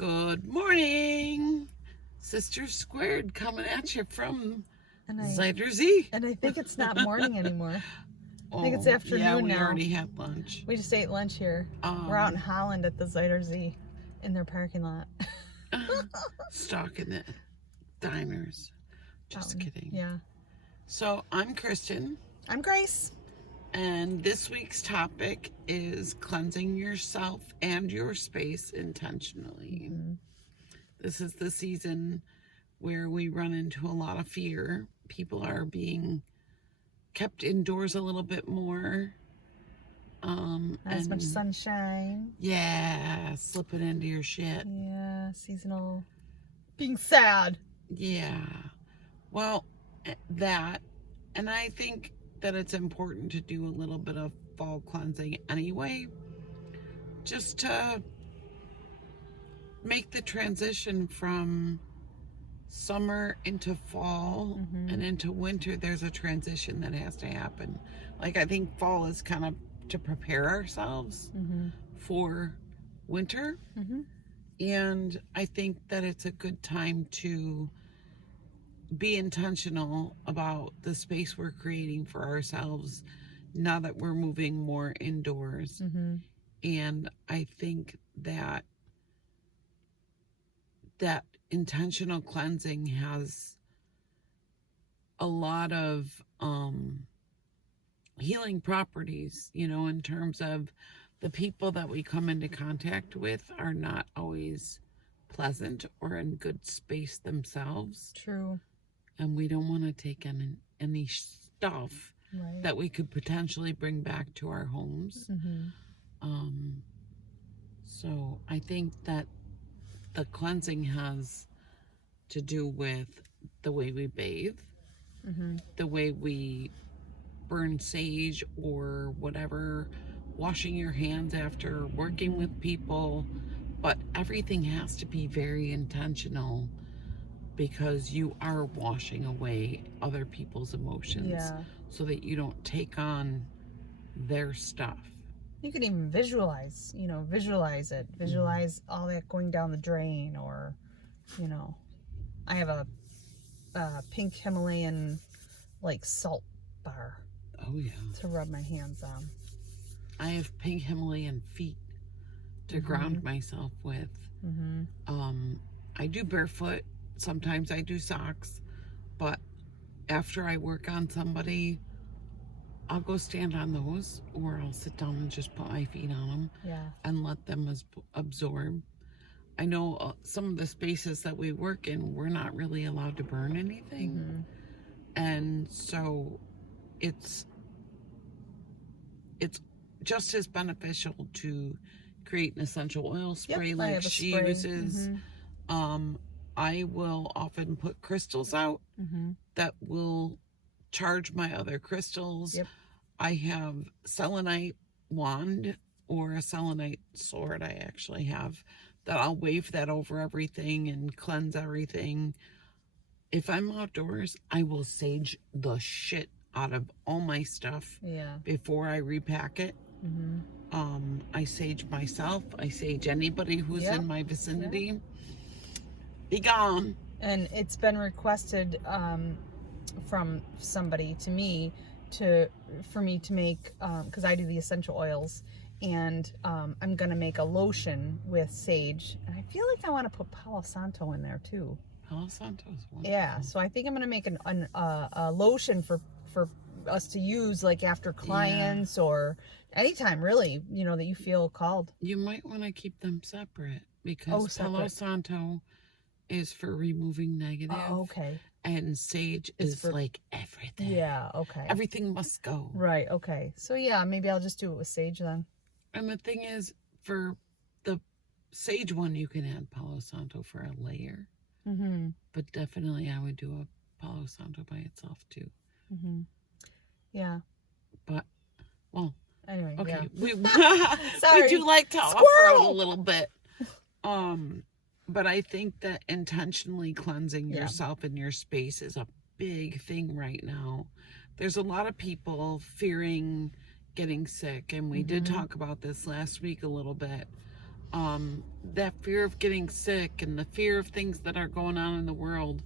Good morning, Sisters Squared, coming at you from Zider Z. And I think it's not morning anymore. Oh, I think it's afternoon yeah, we now. already had lunch. We just ate lunch here. We're out in Holland at the Zider Z in their parking lot. Stalking the diners. Just kidding. Yeah. So I'm Kristen. I'm Grace. And this week's topic is cleansing yourself and your space intentionally. Mm-hmm. This is the season where we run into a lot of fear. People are being kept indoors a little bit more. Not as much sunshine. Yeah, slipping into your shit. Yeah, seasonal. Being sad. Yeah. Well, that, and I think that it's important to do a little bit of fall cleansing anyway, just to make the transition from summer into fall and into winter. There's a transition that has to happen. Like, I think fall is kind of to prepare ourselves for winter. And I think that it's a good time to be intentional about the space we're creating for ourselves now that we're moving more indoors. And I think that intentional cleansing has a lot of healing properties, you know, in terms of the people that we come into contact with are not always pleasant or in good space themselves. True. And we don't want to take any stuff that we could potentially bring back to our homes. So I think that the cleansing has to do with the way we bathe, the way we burn sage or whatever, washing your hands after working with people. But everything has to be very intentional, because you are washing away other people's emotions so that you don't take on their stuff. You can even visualize it. Visualize all that going down the drain, or, I have a pink Himalayan, salt bar. Oh, yeah. To rub my hands on. I have pink Himalayan feet to ground myself with. I do barefoot. Sometimes I do socks, but after I work on somebody, I'll go stand on those, or I'll sit down and just put my feet on them and let them absorb. I know some of the spaces that we work in, we're not really allowed to burn anything. And so it's just as beneficial to create an essential oil spray like she uses. I will often put crystals out that will charge my other crystals. I have selenite wand, or a selenite sword I actually have, that I'll wave that over everything and cleanse everything. If I'm outdoors, I will sage the shit out of all my stuff before I repack it. I sage myself. I sage anybody who's in my vicinity. Be gone. And it's been requested from somebody to me for me to make, because I do the essential oils, and I'm gonna make a lotion with sage, and I feel like I want to put Palo Santo in there too. Palo Santo is wonderful. Yeah, so I think I'm gonna make a lotion for us to use, like, after clients or anytime, really, that you feel called. You might want to keep them separate, because Palo Santo is for removing negative. Oh, okay. And sage is for, like, everything. Yeah, okay. Everything must go. Right, okay. So yeah, maybe I'll just do it with sage then. And the thing is, for the sage one, you can add Palo Santo for a layer. But definitely I would do a Palo Santo by itself too. Yeah. But, well, anyway, okay. We do like to offer a little bit. But I think that intentionally cleansing yourself and your space is a big thing right now. There's a lot of people fearing getting sick, and we did talk about this last week a little bit. that fear of getting sick and the fear of things that are going on in the world.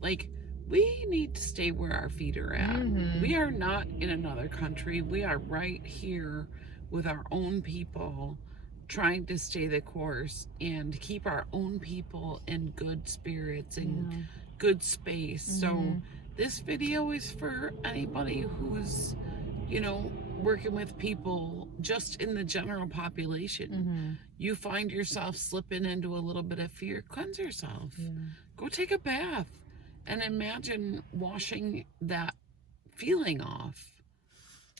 Like, we need to stay where our feet are at. We are not in another country. We are right here with our own people, trying to stay the course and keep our own people in good spirits and good space. So this video is for anybody who's, you know, working with people just in the general population. You find yourself slipping into a little bit of fear, cleanse yourself. Go take a bath and imagine washing that feeling off.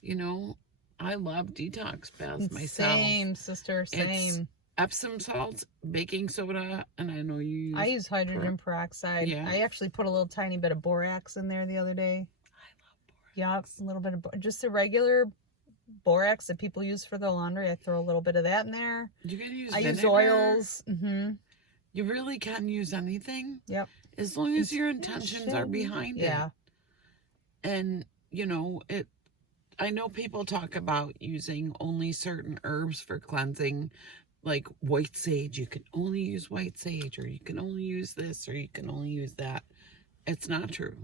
You know, I love detox baths myself. Same, sister, same. It's Epsom salts, baking soda, and I know you I use hydrogen peroxide. Yeah. I actually put a little tiny bit of borax in there the other day. I love borax. Yep, a little bit of just the regular borax that people use for their laundry. I throw a little bit of that in there. You can use I use vinegar. oils. You really can use anything. Yep. As long as your intentions are behind it. And, you know, I know people talk about using only certain herbs for cleansing, like white sage. You can only use white sage, or you can only use this, or you can only use that. It's not true.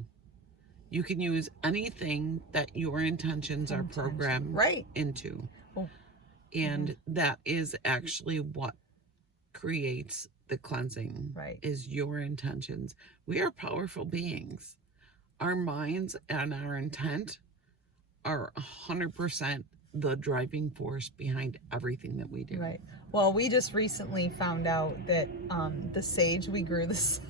You can use anything that your intentions are programmed into. And that is actually what creates the cleansing, is your intentions. We are powerful beings. Our minds and our intent are 100% the driving force behind everything that we do. Right. Well, we just recently found out that the sage we grew this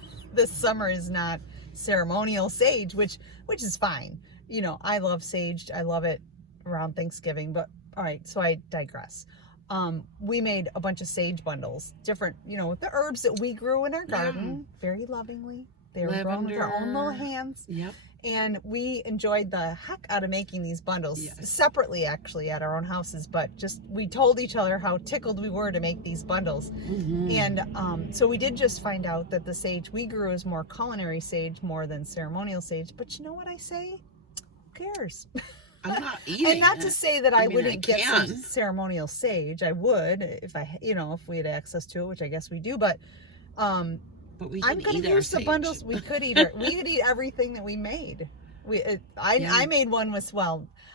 summer is not ceremonial sage, which is fine. You know, I love sage. I love it around Thanksgiving. But all right, so I digress. We made a bunch of sage bundles, different, you know, with the herbs that we grew in our garden, very lovingly. They were grown with our own little hands. Yep. And we enjoyed the heck out of making these bundles separately, actually, at our own houses. But just, we told each other how tickled we were to make these bundles. And so we did just find out that the sage we grew is more culinary sage more than ceremonial sage. But you know what I say? Who cares? I'm not eating And not to say that I wouldn't get can. some ceremonial sage. I would if I, you know, if we had access to it, which I guess we do. But we I'm going to use the bundles. We could eat it. We could eat everything that we made. I made one with,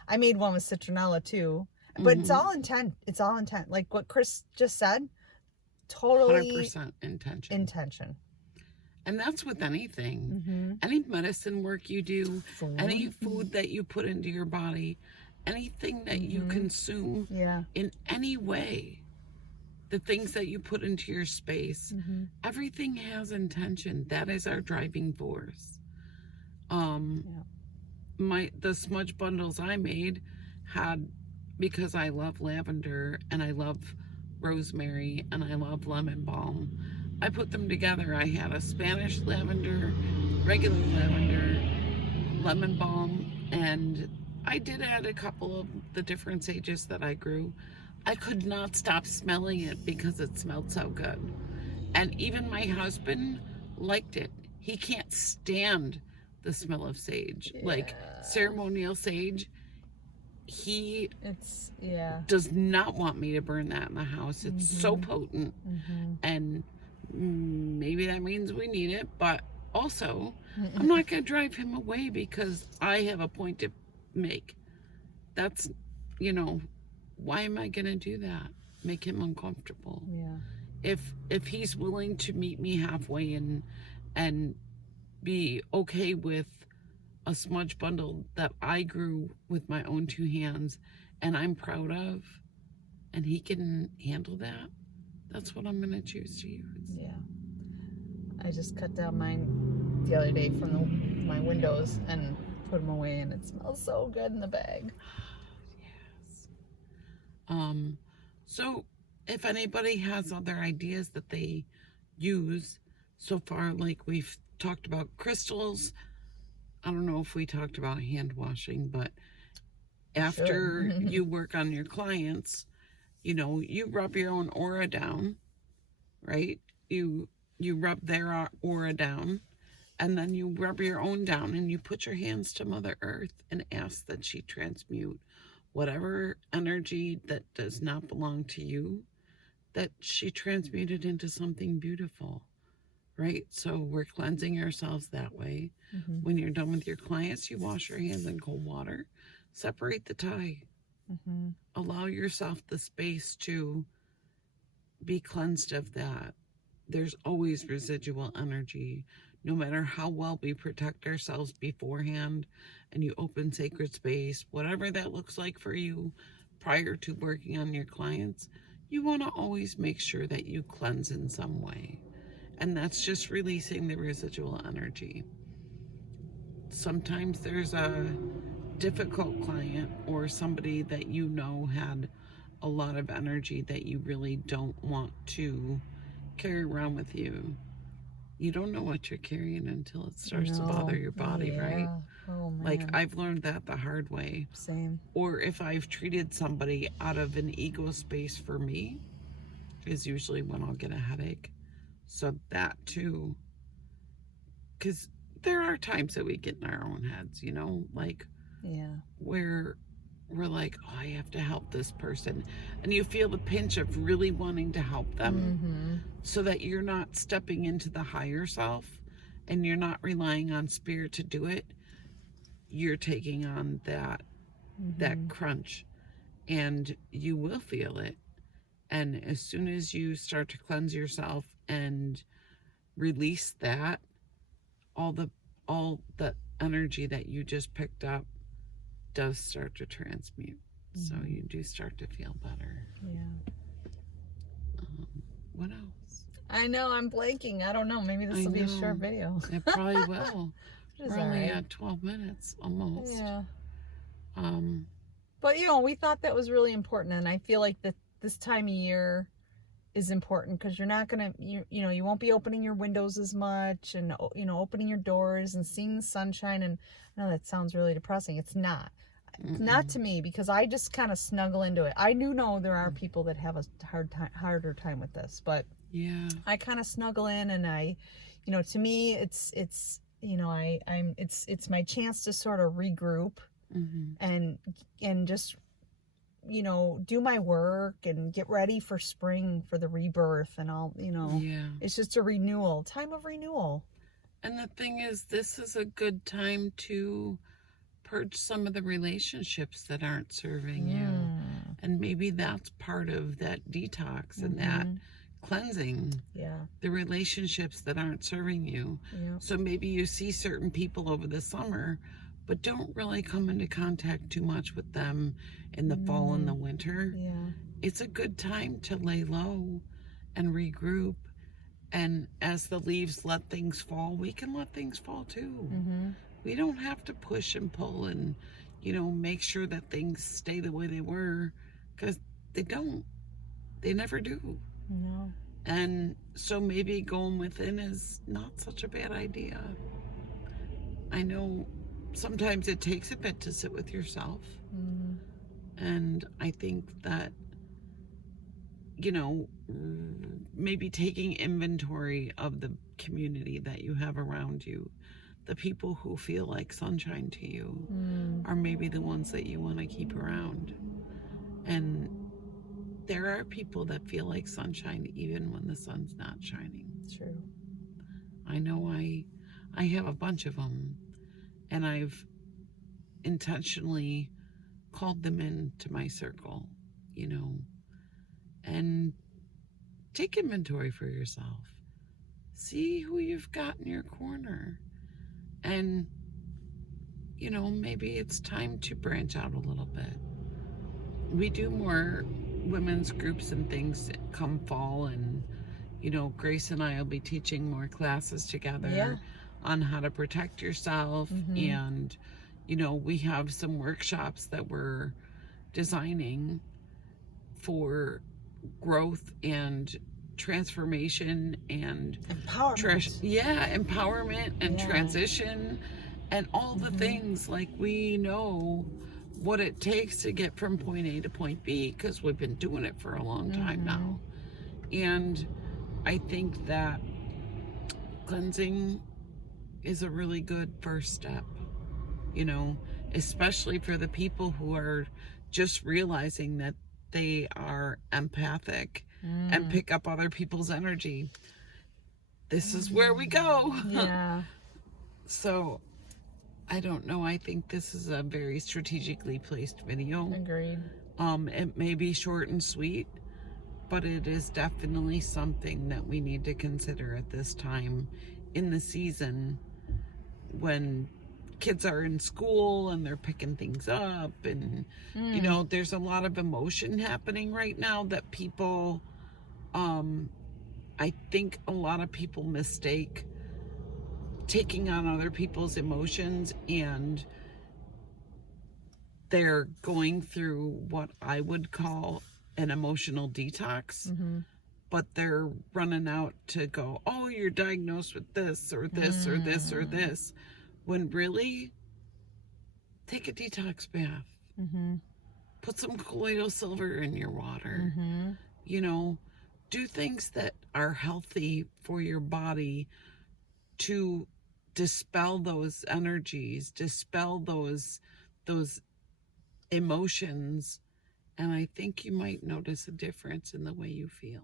I made one with citronella too. But it's all intent. It's all intent. Like what Chris just said. Totally 100% intention. And that's with anything. Any medicine work you do, any food that you put into your body, anything that you consume in any way, the things that you put into your space, everything has intention. That is our driving force. The smudge bundles I made had, because I love lavender and I love rosemary and I love lemon balm, I put them together. I had a Spanish lavender, regular lavender, lemon balm, and I did add a couple of the different sages that I grew. I could not stop smelling it because it smelled so good. And even my husband liked it. He can't stand the smell of sage. Like ceremonial sage, he does not want me to burn that in the house. It's so potent. And maybe that means we need it, but also I'm not going to drive him away because I have a point to make. That's, you know, why am I going to do that? Make him uncomfortable. If he's willing to meet me halfway and be okay with a smudge bundle that I grew with my own two hands and I'm proud of, and he can handle that, that's what I'm going to choose to use. I just cut down mine the other day from my windows and put them away, and it smells so good in the bag. So if anybody has other ideas that they use so far, like we've talked about crystals, I don't know if we talked about hand washing, but after you work on your clients, you know, you rub your own aura down, right? You rub their aura down, and then you rub your own down, and you put your hands to Mother Earth and ask that she transmute whatever energy that does not belong to you, that she transmuted into something beautiful, right? So we're cleansing ourselves that way. Mm-hmm. When you're done with your clients, you wash your hands in cold water, separate the tie, Mm-hmm. allow yourself the space to be cleansed of that. There's always residual energy. No matter how well we protect ourselves beforehand and you open sacred space, whatever that looks like for you prior to working on your clients, you want to always make sure that you cleanse in some way. And that's just releasing the residual energy. Sometimes there's a difficult client or somebody that you know had a lot of energy that you really don't want to carry around with you. You don't know what you're carrying until it starts to bother your body, right? Oh, man. Like, I've learned that the hard way. Same. Or if I've treated somebody out of an ego space for me, is usually when I'll get a headache. So that too, because there are times that we get in our own heads, you know, like, Yeah. where we're like, oh, I have to help this person. And you feel the pinch of really wanting to help them, Mm-hmm. so that you're not stepping into the higher self and you're not relying on spirit to do it. You're taking on that crunch, and you will feel it. And as soon as you start to cleanse yourself and release that, all the energy that you just picked up does start to transmute. So you do start to feel better. Yeah. What else? I know, I'm blanking. I don't know. Maybe this will be a short video. It probably will. It's We're only alright. at 12 minutes almost. Yeah. Um, But, you know, we thought that was really important. And I feel like that this time of year is important because you're not going to, you know, you won't be opening your windows as much and, you know, opening your doors and seeing the sunshine. And I know that sounds really depressing. It's not. It's not to me, because I just kind of snuggle into it. I do know there are people that have a harder time with this, but yeah. I kind of snuggle in, and I, you know, to me, it's, you know, it's my chance to sort of regroup and just, you know, do my work and get ready for spring, for the rebirth and all, you know. Yeah. It's just a time of renewal. And the thing is, this is a good time to purge some of the relationships that aren't serving you. And maybe that's part of that detox and that cleansing. Yeah. The relationships that aren't serving you. Yeah. So maybe you see certain people over the summer, but don't really come into contact too much with them in the fall and the winter. Yeah. It's a good time to lay low and regroup. And as the leaves let things fall, we can let things fall too. We don't have to push and pull and, you know, make sure that things stay the way they were, because they don't. They never do. No. And so maybe going within is not such a bad idea. I know sometimes it takes a bit to sit with yourself. And I think that, you know, maybe taking inventory of the community that you have around you, the people who feel like sunshine to you, are maybe the ones that you want to keep around. And there are people that feel like sunshine even when the sun's not shining. True. I know I have a bunch of them, and I've intentionally called them into my circle, you know. And take inventory for yourself. See who you've got in your corner. And, you know, maybe it's time to branch out a little bit. We do more women's groups and things come fall, and, you know, Grace and I will be teaching more classes together on how to protect yourself. And, you know, we have some workshops that we're designing for growth and transformation and empowerment. Empowerment and transition and all the things. Like, we know what it takes to get from point A to point B because we've been doing it for a long time now. And I think that cleansing is a really good first step, you know, especially for the people who are just realizing that they are empathic and pick up other people's energy. This is where we go. Yeah. So, I don't know. I think this is a very strategically placed video. Agreed. It may be short and sweet, but it is definitely something that we need to consider at this time in the season when kids are in school and they're picking things up, and you know, there's a lot of emotion happening right now that people, I think a lot of people mistake taking on other people's emotions, and they're going through what I would call an emotional detox, but they're running out to go, oh, you're diagnosed with this or this or this or this, when really, take a detox bath. Put some colloidal silver in your water. You know, do things that are healthy for your body to dispel those energies, dispel those emotions, and I think you might notice a difference in the way you feel.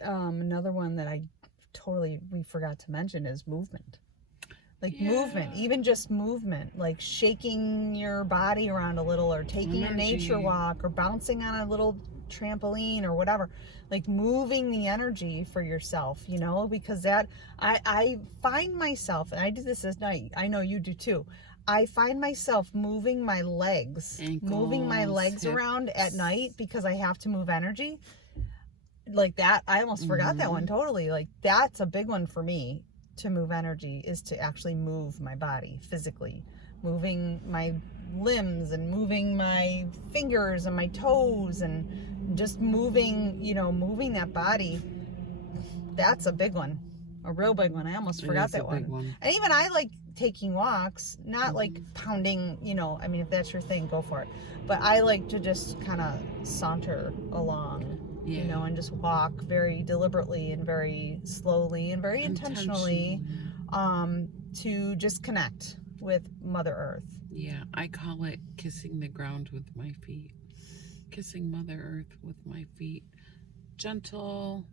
Another one that we forgot to mention is movement. Like movement, even just movement, like shaking your body around a little, or taking a nature walk, or bouncing on a little trampoline or whatever, like moving the energy for yourself, you know, because that I find myself, and I do this at night, I know you do too, I find myself moving my legs, hips around at night because I have to move energy like that. I almost forgot that one totally. Like, that's a big one for me, to move energy, is to actually move my body physically, moving my limbs and moving my fingers and my toes, and just moving, you know, moving that body. That's a big one, a real big one. I almost forgot that one. And even I like taking walks, not like pounding, you know, I mean, if that's your thing, go for it, but I like to just kind of saunter along, you know, and just walk very deliberately and very slowly and very intentionally, to just connect with Mother Earth. Yeah, I call it kissing the ground with my feet. Kissing Mother Earth with my feet. Gentle,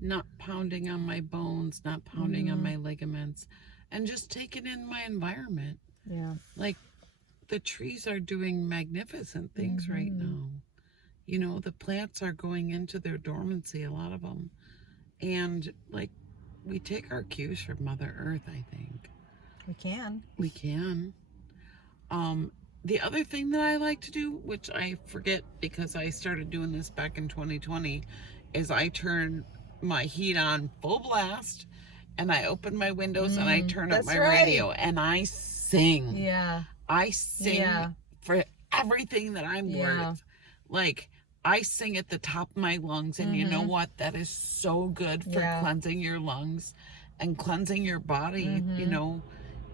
not pounding on my bones, not pounding on my ligaments, and just taking in my environment. Yeah. Like, the trees are doing magnificent things right now. You know, the plants are going into their dormancy, a lot of them. And, like, we take our cues from Mother Earth, I think. We can. We can. The other thing that I like to do, which I forget because I started doing this back in 2020, is I turn my heat on full blast, and I open my windows and I turn up my radio, and I sing. Yeah. I sing for everything that I'm worth. Like, I sing at the top of my lungs, and you know what? That is so good for cleansing your lungs and cleansing your body. You know,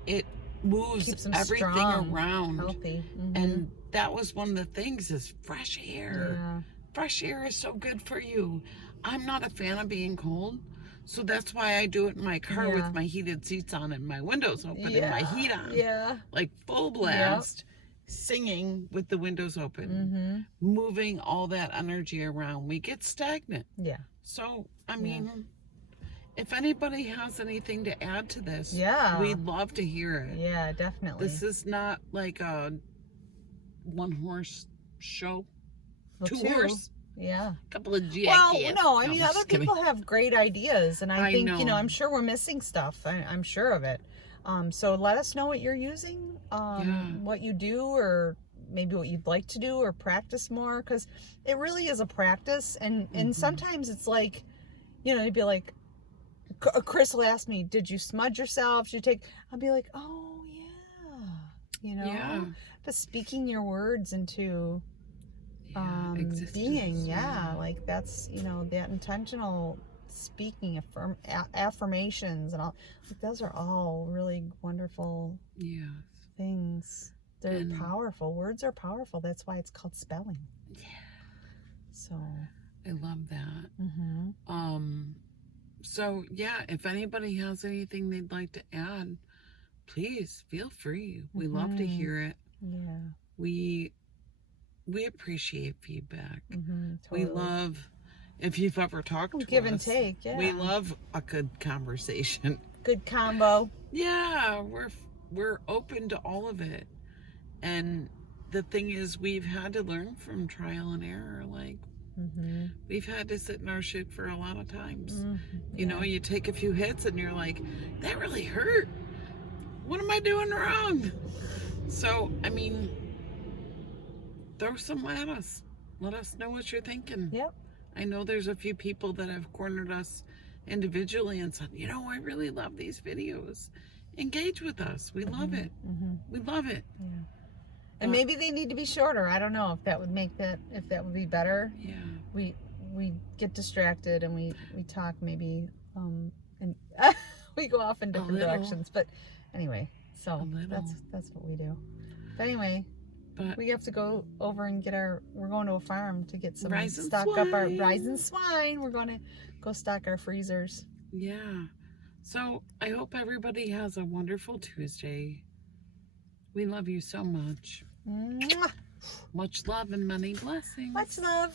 it moves everything strong, around. Healthy. And that was one of the things, is fresh air. Fresh air is so good for you. I'm not a fan of being cold, so that's why I do it in my car with my heated seats on and my windows open and my heat on. Like, full blast. Singing with the windows open, moving all that energy around. We get stagnant. So, I mean, if anybody has anything to add to this, we'd love to hear it. Yeah, definitely. This is not like a one-horse show. Well, two horse. Yeah. Couple of jackets. Well, no, I mean, other people have great ideas, and I think, know. you know, I'm sure we're missing stuff. I'm sure of it. So let us know what you're using, what you do, or maybe what you'd like to do or practice more, because it really is a practice. And sometimes it's like, you know, you'd be like, Chris will ask me, did you smudge yourself? Did you take, I'll be like, oh yeah, you know, but speaking your words into being, like that's, you know, that intentional speaking, affirmations and all, like, those are all really wonderful things. They're powerful. Words are powerful. That's why it's called spelling. So I love that. So yeah, if anybody has anything they'd like to add, please feel free. We love to hear it. We appreciate feedback. Totally. We love if you've ever talked to give us. And take, yeah. We love a good conversation. Good combo. Yeah, we're open to all of it. And the thing is, we've had to learn from trial and error. Like, we've had to sit in our shit for a lot of times. You know, you take a few hits and you're like, that really hurt. What am I doing wrong? So, I mean, throw some at us. Let us know what you're thinking. Yep. I know there's a few people that have cornered us individually and said, you know, I really love these videos. Engage with us. We love it. We love it. Yeah. And maybe they need to be shorter. I don't know if that would if that would be better. Yeah. We get distracted and we talk maybe and we go off in different directions. But anyway, so that's what we do. But anyway, we have to go over and we're going to a farm to get some stock up our rising swine. We're going to go stock our freezers. Yeah. So I hope everybody has a wonderful Tuesday. We love you so much. Mwah. Much love and many blessings. Much love.